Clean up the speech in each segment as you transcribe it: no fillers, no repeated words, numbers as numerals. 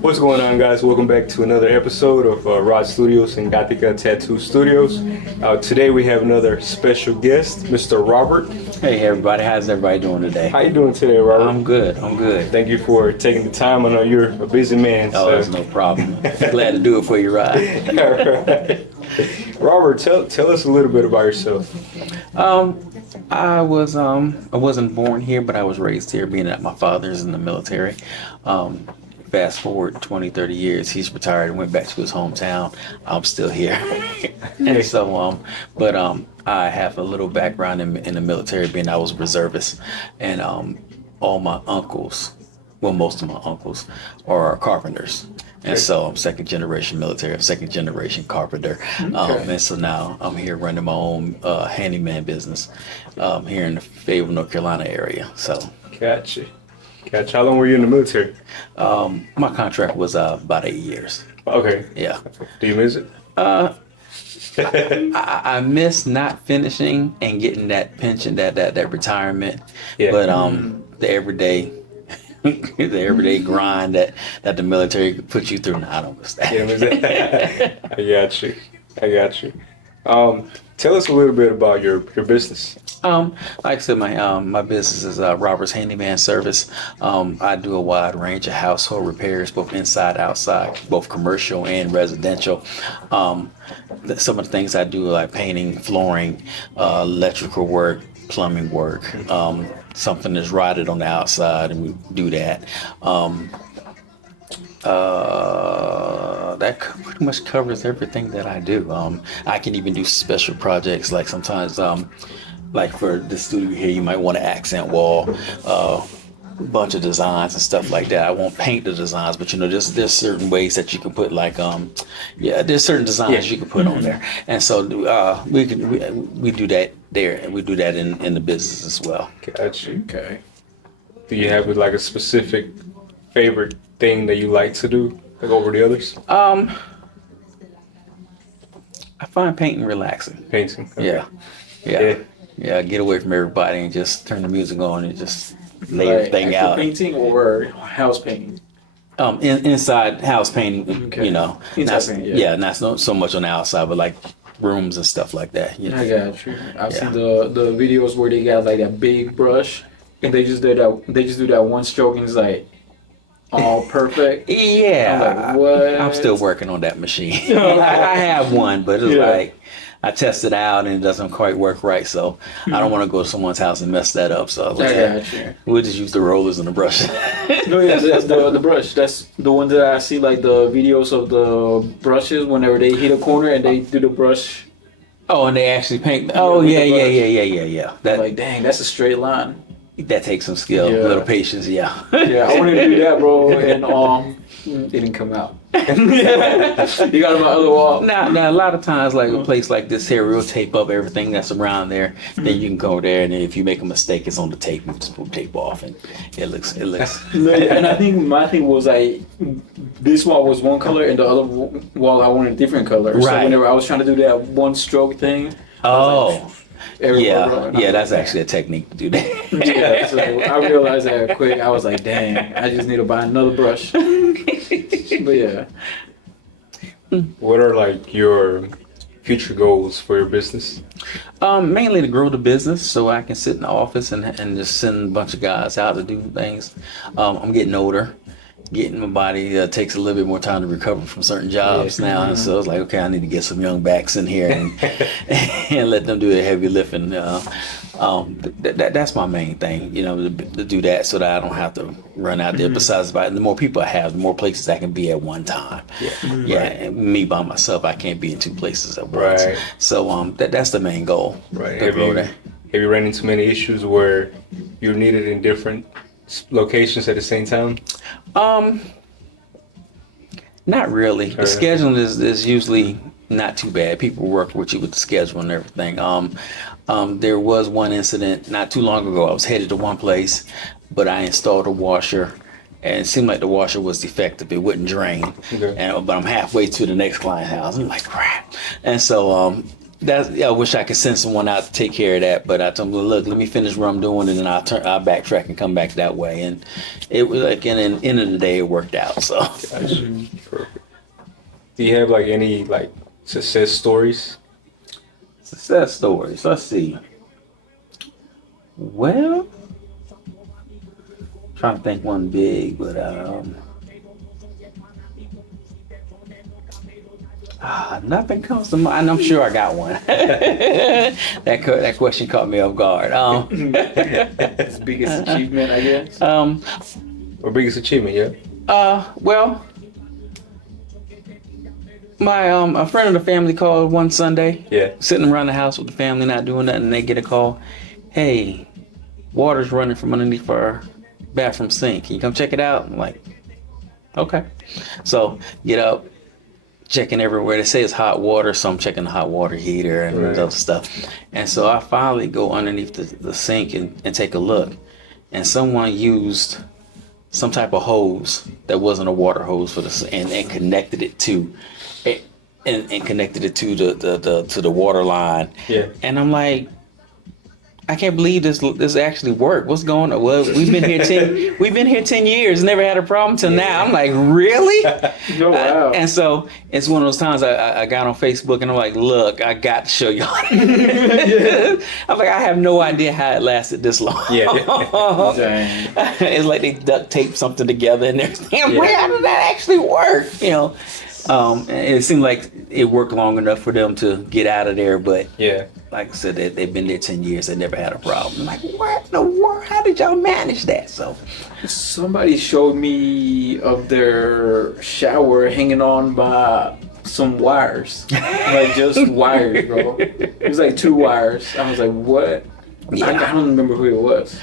What's going on, guys? Welcome back to another episode of Rod Studios and Gatica Tattoo Studios. Today we have another special guest, Mr. Robert. Hey everybody, how's everybody doing today? How you doing today, Robert? I'm good. Thank you for taking the time. I know you're a busy man. Oh, that's no problem. Glad to do it for you, Rod. All right. Robert, tell us a little bit about yourself. I wasn't born here, but I was raised here, being that my father's in the military. Fast forward 20, 30 years, he's retired and went back to his hometown. I'm still here. And so, I have a little background in the military, being I was a reservist, and all my uncles, well, most of my uncles are carpenters. And so I'm second generation military, I'm second generation carpenter. And so now I'm here running my own handyman business here in the Fayetteville, North Carolina area. So Gotcha. How long were you in the military? my contract was about 8 years. Okay. Yeah. Do you miss it? I miss not finishing and getting that pension, that retirement. Yeah. But the everyday the everyday grind that the military puts you through. No, I don't miss that. Yeah, miss it? I got you. Tell us a little bit about your business. Like I said, my business is Robert's Handyman Service. I do a wide range of household repairs, both inside, outside, both commercial and residential. Some of the things I do, like painting, flooring, electrical work, plumbing work. Something is rotted on the outside, and we do that. That pretty much covers everything that I do. I can even do special projects, like sometimes, like for the studio here, you might want an accent wall, bunch of designs and stuff like that. I won't paint the designs, but there's certain ways that you can put, like, there's certain designs you can put on there, and so we do that there, and we do that in the business as well. Gotcha. Okay. Do you have like a specific favorite thing that you like to do, like over the others? I find painting relaxing. Painting. Okay. Yeah. Get away from everybody and just turn the music on and just lay Like everything actual out. painting or house painting? Inside house painting, Okay. not Inside painting, not so much on the outside, but like rooms and stuff like that. I got you. I've seen the videos where they got like that big brush and they just do that one stroke and it's like all perfect. Yeah, I'm like, what? I'm still working on that machine. I have one, but it's like I test it out and it doesn't quite work right, so I don't want to go to someone's house and mess that up. So we'll just use the rollers and the brush. No, yeah, that's the brush. That's the one that I see, like the videos of the brushes whenever they hit a corner and they do the brush. Oh, and they actually paint. Oh, yeah. I'm like, dang, that's a straight line. That takes some skill, a little patience. Yeah. Yeah, I wanted to do that, bro, and it didn't come out. You got it on my other wall. Now, a lot of times, like a place like this here, we'll tape up everything that's around there. Then you can go there, and if you make a mistake, it's on the tape. You just pull the tape off, and it looks. And I think my thing was like, this wall was one color, and the other wall I wanted a different color. Right. So whenever I was trying to do that one stroke thing, that's actually a technique to do that. Yeah, so I realized that quick. I was like, dang, I just need to buy another brush. But yeah. What are like your future goals for your business? Mainly to grow the business, so I can sit in the office and just send a bunch of guys out to do things. I'm getting older. Getting my body takes a little bit more time to recover from certain jobs now, and so it's like, okay, I need to get some young backs in here and let them do the heavy lifting. That's my main thing, to do that so that I don't have to run out there. Besides, the more people I have, the more places I can be at one time. And me by myself, I can't be in two places at once. Right. So that's the main goal. Right. To grow that. Have you run into many issues where you're needed in different locations at the same time? Not really. The scheduling is usually not too bad. People work with you with the schedule and everything. There was one incident not too long ago. I was headed to one place, but I installed a washer, and it seemed like the washer was defective. It wouldn't drain. But I'm halfway to the next client's house. I'm like, crap. And so I wish I could send someone out to take care of that, but I told them, look, let me finish what I'm doing, and then I'll backtrack and come back that way. And it was like, and the end of the day, it worked out. So. Gotcha. Perfect. Do you have like any like success stories? Success stories. Let's see. Well, trying to think one big, but nothing comes to mind. I'm sure I got one. that question caught me off guard. His biggest achievement, I guess. Or biggest achievement, yeah. Well, my a friend of the family called one Sunday. Yeah. Sitting around the house with the family, not doing nothing, and they get a call. Hey, water's running from underneath our bathroom sink. Can you come check it out? I'm like, okay. So get up. Checking everywhere. They say it's hot water, so I'm checking the hot water heater and other stuff. And so I finally go underneath the sink and take a look. And someone used some type of hose that wasn't a water hose for the and connected it to and connected it to the water line. Yeah. And I'm like, I can't believe this actually worked. What's going on? Well, we've been here 10 years, never had a problem till now. I'm like, really? Oh, wow. And so it's one of those times I got on Facebook and I'm like, look, I got to show y'all. I'm like, I have no idea how it lasted this long. Yeah. Dang. It's like they duct taped something together and everything. I'm like, how did that actually work? You know. And it seemed like it worked long enough for them to get out of there, but Yeah. like I said, they've been there 10 years. They never had a problem. I'm like, what in the world? How did y'all manage that? So, Somebody showed me of their shower hanging on by some wires. Like just wires, bro. It was like 2 wires. I was like, what? Yeah. I don't remember who it was.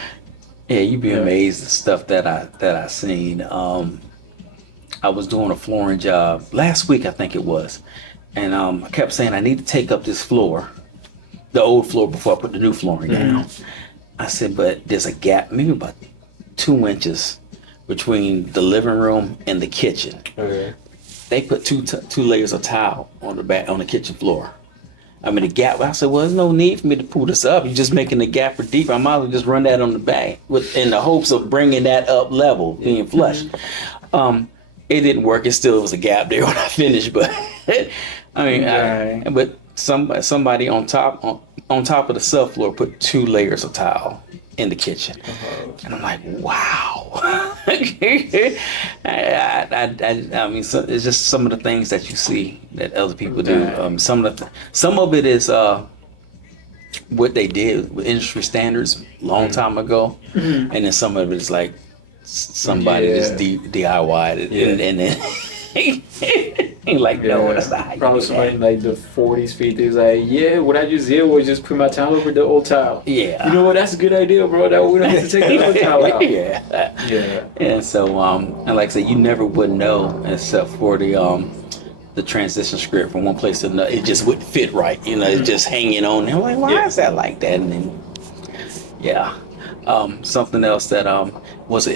yeah, you'd be amazed at stuff that I seen. I was doing a flooring job last week, I think it was, and I kept saying I need to take up this floor, the old floor, before I put the new flooring down. I said, but there's a gap, maybe about 2 inches between the living room and the kitchen. Okay. They put two layers of tile on the kitchen floor. I mean, the gap. I said, well, there's no need for me to pull this up. You're just making the gap deeper. I might as well just run that on the back in the hopes of bringing that up level, being flush. It didn't work. It still was a gap there when I finished, but I mean, but somebody on top of the subfloor put 2 layers of tile in the kitchen, and I'm like, wow. I mean, it's just some of the things that you see that other people do. Some of it is what they did with industry standards long time ago, and then some of it is like somebody just DIY'd it, and then ain't like, no, that's not how you Probably do somebody that. in like the 40s, 50s, like, yeah, what I just did was just put my towel over the old towel. Yeah. You know what? That's a good idea, bro. That way we don't have to take the old towel out. Yeah. And so, and like I said, you never would know except for the transition script from one place to another. It just wouldn't fit right. You know, it's just hanging on there. I'm like, why is that like that? And then, something else that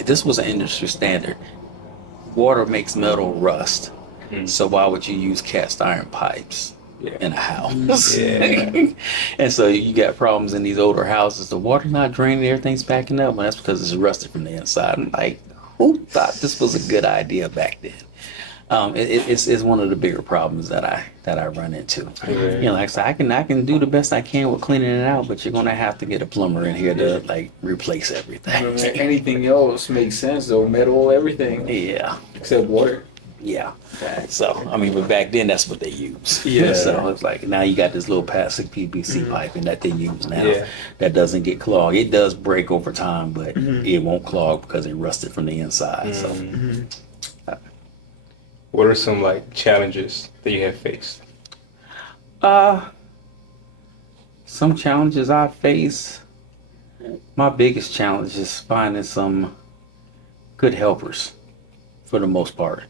this was an industry standard. Water makes metal rust. So why would you use cast iron pipes in a house? And so you got problems in these older houses. The water's not draining, everything's backing up, and that's because it's rusted from the inside. I'm like, who thought this was a good idea back then? It's one of the bigger problems that I run into. You know, like I said, I can do the best I can with cleaning it out, but you're gonna have to get a plumber in here to like replace everything. Anything else makes sense though, metal, everything. Yeah. Except water. Yeah. So, I mean, but back then that's what they used. Yeah. So it's like now you got this little plastic PVC piping that they use now that doesn't get clogged. It does break over time, but it won't clog because it rusted from the inside. So. What are some like challenges that you have faced? Some challenges I face. My biggest challenge is finding some good helpers, for the most part.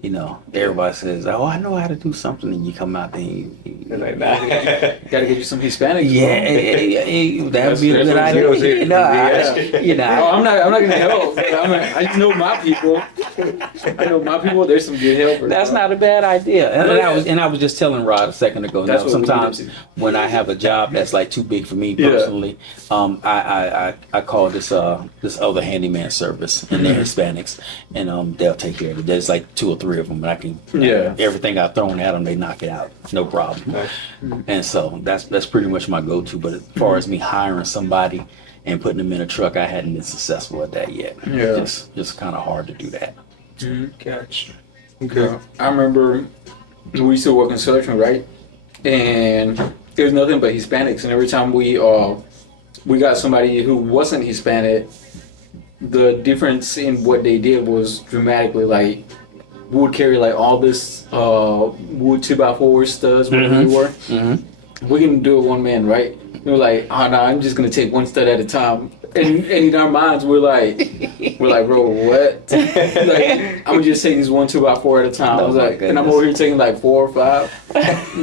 You know, everybody says, "Oh, I know how to do something," and you come out there and you Like that. Gotta get you some Hispanics. that would be a good idea. No, I'm not gonna help. I just know my people. I know my people. There's some good helpers. That's bro. not a bad idea. And I was just telling Rod a second ago. That's Now, what we sometimes need to do. when I have a job that's like too big for me Yeah. personally, I call this other handyman service, and they're Hispanics, and they'll take care of it. There's like 2 or 3 of them, and I can everything I've thrown at them, they knock it out, no problem. Nice. And so that's pretty much my go-to. But as far as me hiring somebody and putting them in a truck, I hadn't been successful at that yet. Yeah. Just kind of hard to do that. Gotcha. Okay. I remember we used to work in Southern, right? And there was nothing but Hispanics, and every time we got somebody who wasn't Hispanic, the difference in what they did was dramatically. Like, we would carry like all this wood 2x4 studs, whatever they were. Mm-hmm. We can do it one man, right? We were like, oh no, I'm just gonna take one stud at a time. And in our minds, we're like, bro, what? Like, I'm gonna just take this 1 2x4 at a time. I was like, and I'm over here taking like 4 or 5.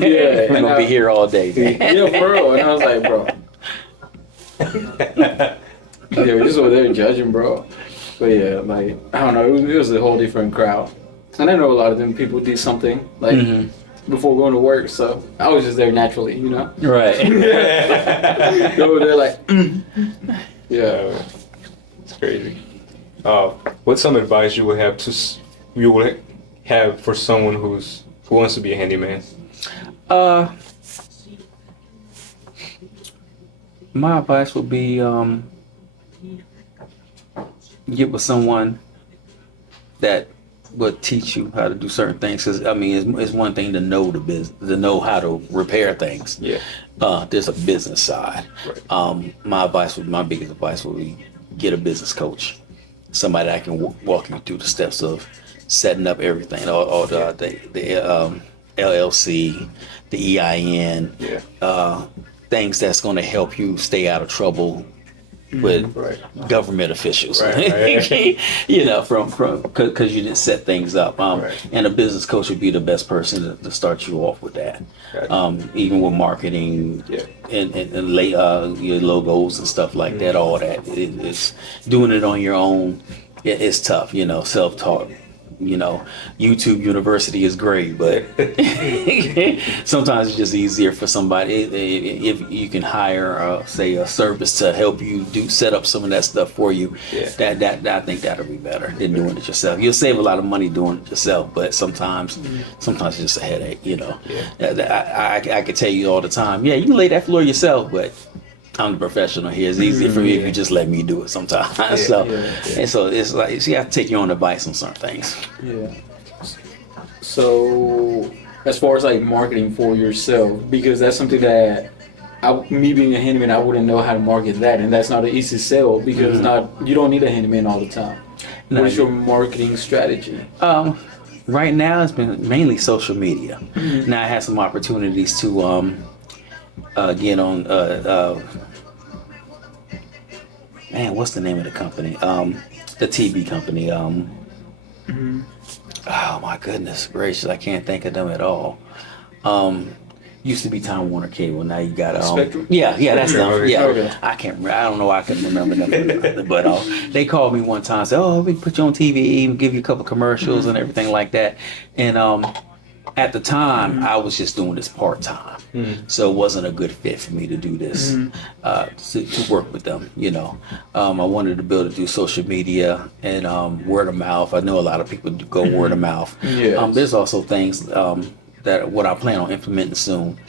Yeah, I'm gonna be here all day. Yeah, for real. And I was like, bro. Yeah, we're just over there judging, bro. But yeah, like, I don't know, it was a whole different crowd. And I know a lot of them people did something like before going to work, so I was just there naturally, you know. Right. They were there like, yeah. It's crazy. What's some advice you would have for someone who wants to be a handyman? My advice would be get with someone that would teach you how to do certain things. Because I mean, it's one thing to know the business, to know how to repair things. Yeah. There's a business side. Right. My biggest advice would be get a business coach, somebody that can walk you through the steps of setting up everything, all the LLC, the EIN, things that's going to help you stay out of trouble with government officials, Right. you know, from because you didn't set things up. And a business coach would be the best person to start you off with that. Gotcha. Even with marketing and lay your logos and stuff like that, all that. It's doing it on your own. It's tough, you know, self-taught. You know, YouTube University is great, but sometimes it's just easier for somebody if you can hire, say, a service to help you set up some of that stuff for you. That I think that'll be better than doing it yourself. You'll save a lot of money doing it yourself, but sometimes it's just a headache. You know, I could tell you all the time. Yeah, you can lay that floor yourself, but I'm the professional here. It's easier for me if you just let me do it sometimes. And so it's like, you have to take your own advice on certain things. Yeah. So, as far as like marketing for yourself, because that's something that me being a handyman, I wouldn't know how to market that, and that's not an easy sell because you don't need a handyman all the time. No, What's your marketing strategy? Right now, it's been mainly social media. Now I had some opportunities to get on. Man, what's the name of the company? The TV company. Oh my goodness gracious, I can't think of them at all. Used to be Time Warner Cable. Now you got Spectrum. Yeah, that's them. Okay. Yeah, Okay. I can't remember. I don't know why I couldn't remember them. But they called me one time and said, "Oh, we can put you on TV and give you a couple commercials and everything like that." And at the time, I was just doing this part time, so it wasn't a good fit for me to do this to work with them. You know, I wanted to be able to do social media and word of mouth. I know a lot of people do go word of mouth. Yes. There's also things that what I plan on implementing soon.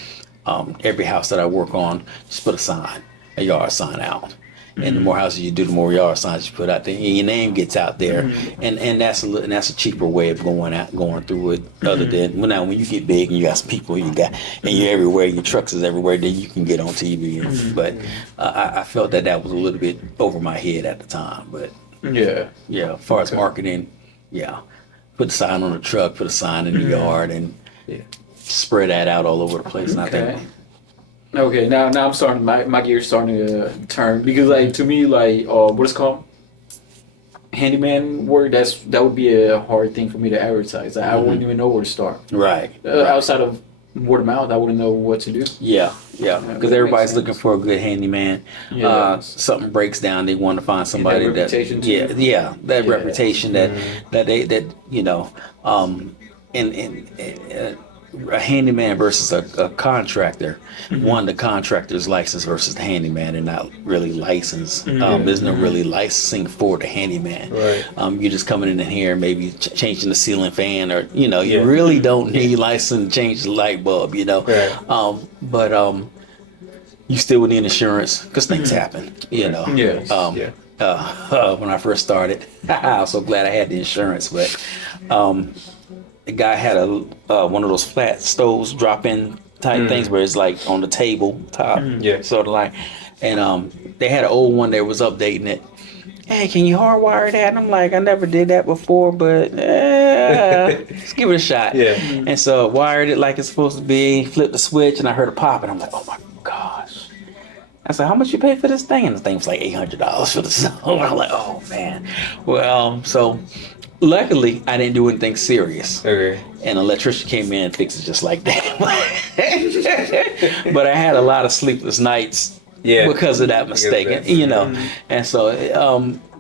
Every house that I work on, just put a yard sign out. And the more houses you do, the more yard signs you put out there, and your name gets out there, and that's a cheaper way of going through it. Other than now, when you get big and you got some people and you're everywhere, your trucks is everywhere, then you can get on TV. But I felt that was a little bit over my head at the time. But as far as marketing, put a sign on the truck, put a sign in the yard, and spread that out all over the place. And I think. Okay, now I'm starting. My gear's starting to turn because, like, to me, like, what is it called? Handyman work. That would be a hard thing for me to advertise. I wouldn't even know where to start. Right. Outside of word of mouth, I wouldn't know what to do. Yeah, that because makes everybody's sense. looking for a good handyman. Yeah. Something breaks down, they want to find somebody that, reputation too. that Yeah. reputation that that you know, and a handyman versus a contractor. One, the contractor's licensed versus the handyman. They're not really licensed. There's no really licensing for the handyman. Right. You're just coming in here, maybe changing the ceiling fan, or you really don't need license to change the light bulb. Right. But you still need insurance because things happen. Yes. When I first started, I was so glad I had the insurance, but the guy had a one of those flat stoves drop-in type things where it's like on the table top, sort of like, and they had an old one that was updating it. Hey, can you hardwire that? And I'm like, I never did that before, but let's give it a shot. Yeah. And so I wired it like it's supposed to be, flipped the switch, and I heard a pop, and I'm like, oh my gosh. I said, how much you pay for this thing? And the thing was like $800 for the stove. I'm like, oh man. Well, so luckily I didn't do anything serious. Okay. And an electrician came in and fixed it just like that. But I had a lot of sleepless nights because of that mistake, And so,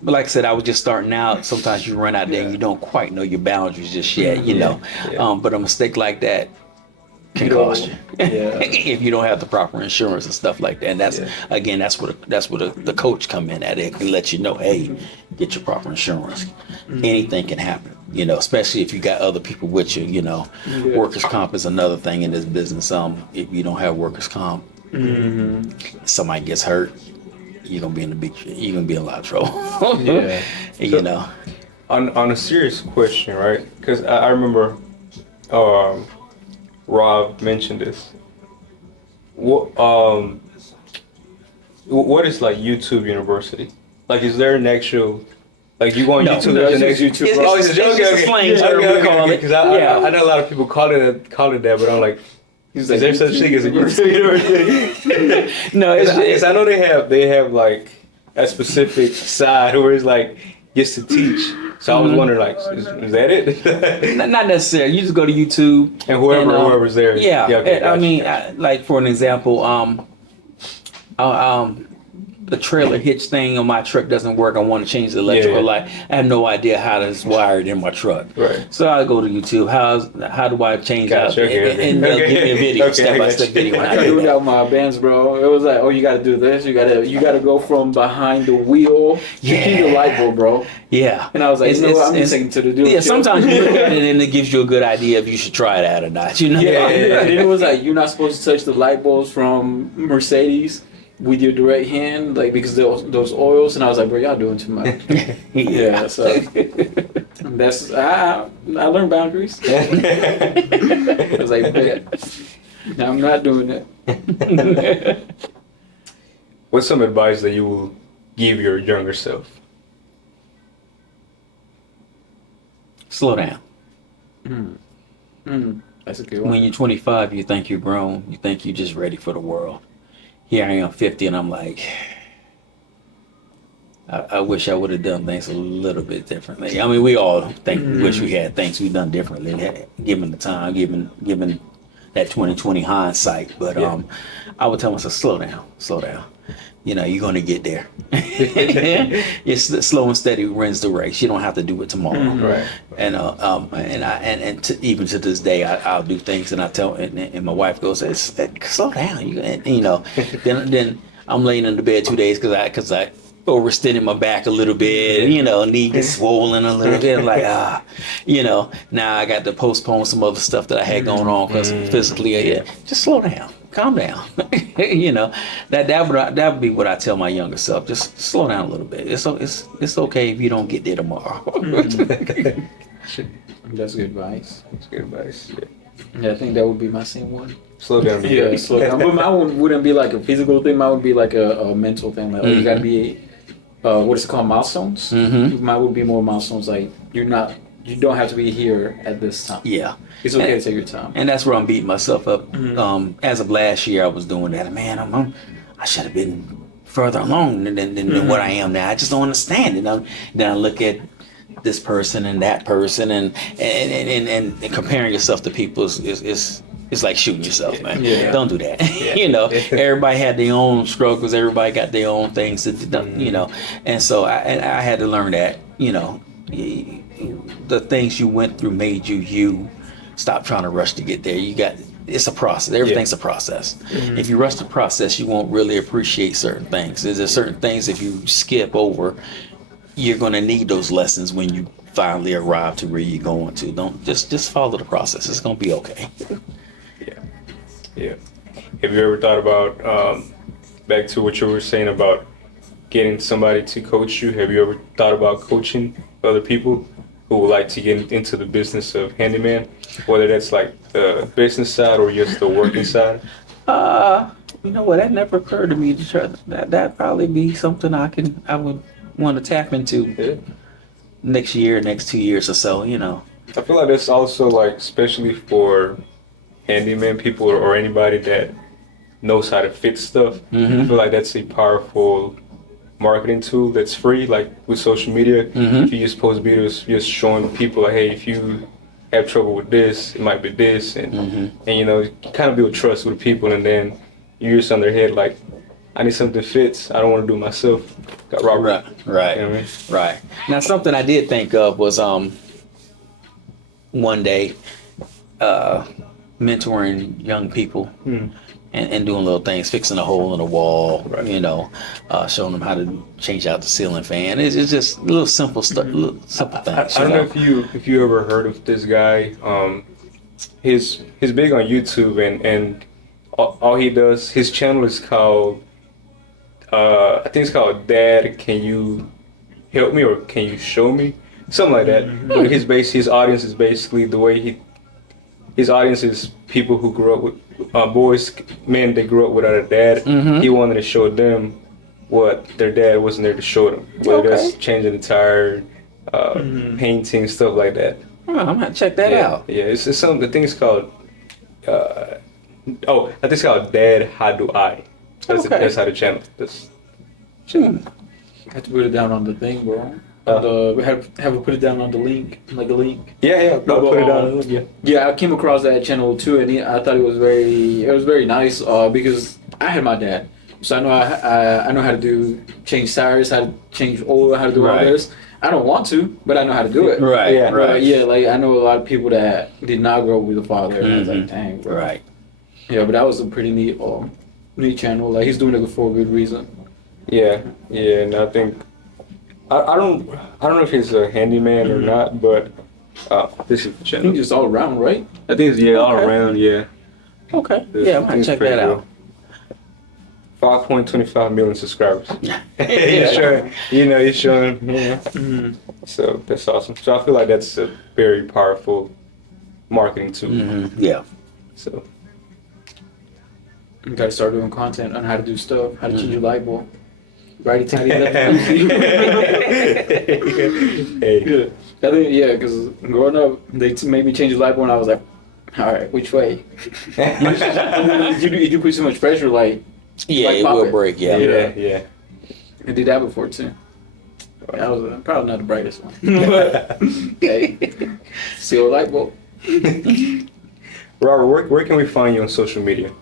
but like I said, I was just starting out. Sometimes you run out there and you don't quite know your boundaries just yet, But a mistake like that can cost you if you don't have the proper insurance and stuff like that. And that's again, that's where the coach come in at. It can let you know, hey, get your proper insurance. Anything can happen, especially if you got other people with you. Workers' comp is another thing in this business. If you don't have workers' comp, somebody gets hurt, you're gonna be you're gonna be in a lot of trouble. On a serious question, right? Because I remember Rob mentioned this. What is like YouTube University? Like, is there an actual, like, you go on YouTube? No, there's an it's actual- YouTube. It's just a slang term we call it. Because I know a lot of people call it that, but I'm like, is there such thing as a YouTube University? No, it's I know they have like a specific side where it's like just to teach. So I was wondering, like, is that it? Not necessarily. You just go to YouTube and whoever's there. Yeah. Okay, I mean, like for an example, the trailer hitch thing on my truck doesn't work. I want to change the electrical light. I have no idea how it's wired in my truck. Right. So I go to YouTube. How do I change that? And they'll give me a video, step by step video. I tried doing that with my bands, bro. It was like, oh, you got to do this. You got to go from behind the wheel to keep the light bulb, bro. Yeah. And I was like, I'm listening to the dude. Yeah. Sometimes you look at it and it gives you a good idea if you should try that or not. And then it was like, you're not supposed to touch the light bulbs from Mercedes with your direct hand, like, because those oils, and I was like, bro, y'all doing too much. So that's I learned boundaries. I was like, bet. I'm not doing that. What's some advice that you will give your younger self? Slow down. That's a good one. When you're 25, you think you're grown. You think you're just ready for the world. Here I am 50 and I'm like, I wish I would have done things a little bit differently. I mean, we all wish we had things we've done differently, given the time, given that 2020 hindsight. But I would tell myself, slow down. You're gonna get there. It's slow and steady wins the race. You don't have to do it tomorrow. Right. And even to this day, I'll do things, and I tell, and my wife goes, slow down. Then I'm laying in the bed 2 days because I overextended my back a little bit. Knee gets swollen a little bit. I'm like now I got to postpone some other stuff that I had going on because physically, just slow down. Calm down. That would be what I tell my younger self. Just slow down a little bit. It's okay if you don't get there tomorrow. That's good advice. Yeah, I think that would be my same one. Slow down. Yeah, slow down. But mine wouldn't be like a physical thing. Mine would be like a mental thing. Like, you gotta be, what is it called, milestones? Mine would be more milestones. Like, you don't have to be here at this time. Yeah. It's okay to take your time. And that's where I'm beating myself up. As of last year, I was doing that. Man, I should have been further along than what I am now. I just don't understand it. Then I look at this person and that person, and comparing yourself to people is it's like shooting yourself, man. Yeah. Don't do that. You know, everybody had their own struggles. Everybody got their own things to do, you know. And so I had to learn that, you know, the things you went through made you you. Stop trying to rush to get there. It's a process. Everything's a process. If you rush the process, you won't really appreciate certain things. There's certain things if you skip over, you're going to need those lessons when you finally arrive to where you're going to. Don't just follow the process. It's going to be okay. Yeah. Have you ever thought about back to what you were saying about getting somebody to coach you? Have you ever thought about coaching other people who would like to get into the business of handyman, whether that's like the business side or just the working side? You know what? That never occurred to me to try that probably be something I would want to tap into next year, next 2 years or so, you know. I feel like that's also like, especially for handyman people or anybody that knows how to fix stuff. I feel like that's a powerful marketing tool that's free, like with social media. If you just post videos just showing people like, hey, if you have trouble with this, it might be this, and you know, you kind of build trust with people, and then you're just on their head like, I need something that fits. I don't want to do it myself. Got Robert. Right. You know what I mean? Right. Now something I did think of was one day mentoring young people and doing little things, fixing a hole in a wall, you know, showing them how to change out the ceiling fan. It's just little simple stuff, little simple things. I don't know if you ever heard of this guy. He's big on YouTube, and all he does, his channel is called I think it's called Dad, Can You Help Me or Can You Show Me? Something like that. But his audience is basically the way his audience is people who grew up with men that grew up without a dad. He wanted to show them what their dad wasn't there to show them. Whether that's changing the tire, painting, stuff like that. Oh, I'm gonna check that out. Yeah, it's something. The thing is called. I think it's called Dad. How Do I? That's how the channel. I have to put it down on the thing, bro. We have to put it down on the link, like a link. Yeah. I'll put it down. Yeah. Yeah, I came across that channel too, and I thought it was very nice. Because I had my dad, so I know I know how to change tires, how to change oil, how to do all this. I don't want to, but I know how to do it. Right. Yeah. Right. Yeah, like I know a lot of people that did not grow up with a father, and I was like, dang, bro. Right. Yeah, but that was a pretty neat channel. Like he's doing it for a good reason. Yeah, and I think I don't know if he's a handyman or not, but this is the I channel. think just all around, right? I think it's all around. Yeah. Okay. Yeah, I'm gonna check that out. 5.25 million subscribers. He's showing, he's showing. So that's awesome. So I feel like that's a very powerful marketing tool. Yeah. So you gotta start doing content on how to do stuff, how to change your light bulb. Righty tighty, lefty. Hey. I think because growing up, they made me change the light bulb, and I was like, all right, which way? you put so much pressure, like. Yeah, like it will break. Yeah. Yeah. I did that before too. I was probably not the brightest one. But, hey, still a light bulb. Robert, where can we find you on social media?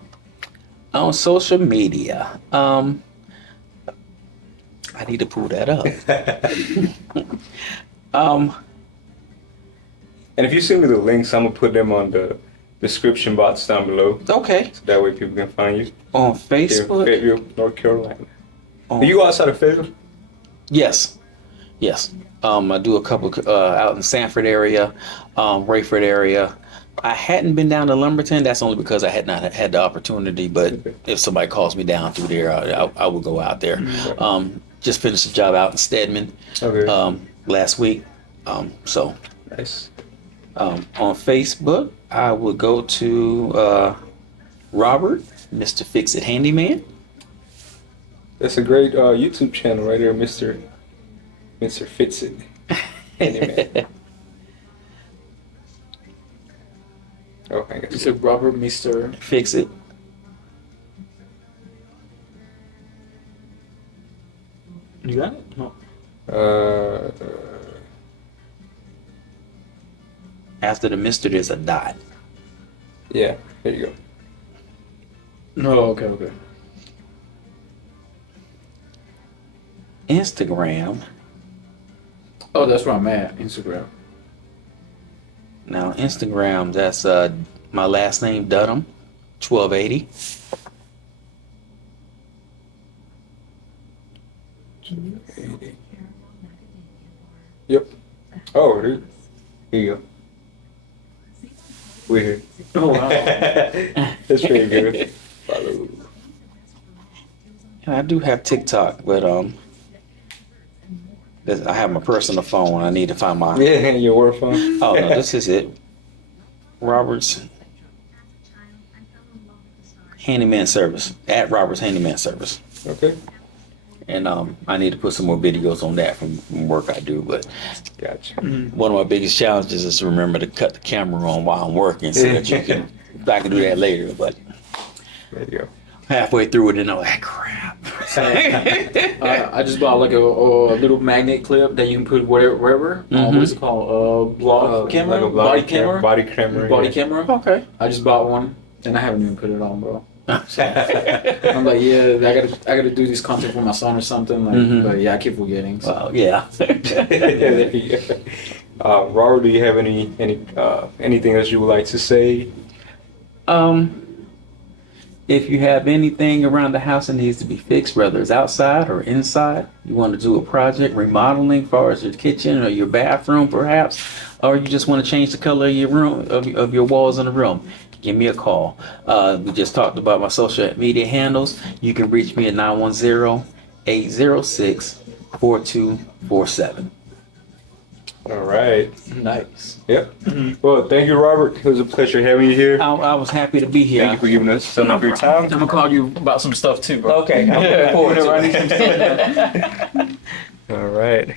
On social media, I need to pull that up. And if you send me the links, I'm gonna put them on the description box down below. Okay. So that way people can find you. On Facebook. Here in Fayetteville, North Carolina. Do you go outside of Fayetteville? Yes. I do a couple out in Sanford area, Rayford area. I hadn't been down to Lumberton. That's only because I had not had the opportunity. But if somebody calls me down through there, I will go out there. Just finished a job out in Stedman last week. So Nice. on Facebook, I would go to Robert, Mr. Fix It Handyman. That's a great YouTube channel right there, Mr. Fix It Handyman. Oh, I guess. You said Robert, Mr. Fix It. You got it? No. After the Mr. there's a dot. Yeah, there you go. No, okay. Instagram. Oh, that's where I'm at. Instagram. Now Instagram, that's my last name Dunham, 1280. Yep. Oh, dude. Here you go. We're here. Oh wow. That's pretty good. Follow. And I do have TikTok, but I have my personal phone. I need to find my. Yeah, your work phone. Oh no, this is it. Robert's Handyman Service at Robert's Handyman Service. Okay. And I need to put some more videos on that from work I do. But Gotcha. one of my biggest challenges is to remember to cut the camera on while I'm working, so that you can. I can do that later, but There you go. halfway through it, and I'm like, crap. I just bought like a little magnet clip that you can put wherever. What's it called? Blog camera? Like a Body camera? Body camera. Body yeah. camera? Okay. I just bought one and I haven't even put it on, bro. I'm like, yeah, I gotta do this content for my son or something. Like, but yeah, I keep forgetting. So. Well, yeah. There you go. Robert, do you have anything else you would like to say? If you have anything around the house that needs to be fixed, whether it's outside or inside, you want to do a project remodeling, as far as your kitchen or your bathroom, perhaps, or you just want to change the color of your room, of your walls in the room, give me a call. We just talked about my social media handles. You can reach me at 910-806-4247. All right. Nice. Yep. Well, thank you, Robert. It was a pleasure having you here. I was happy to be here. Thank you for giving us some of your time. I'm gonna call you about some stuff too, bro. Okay, I'm looking forward to it. All right.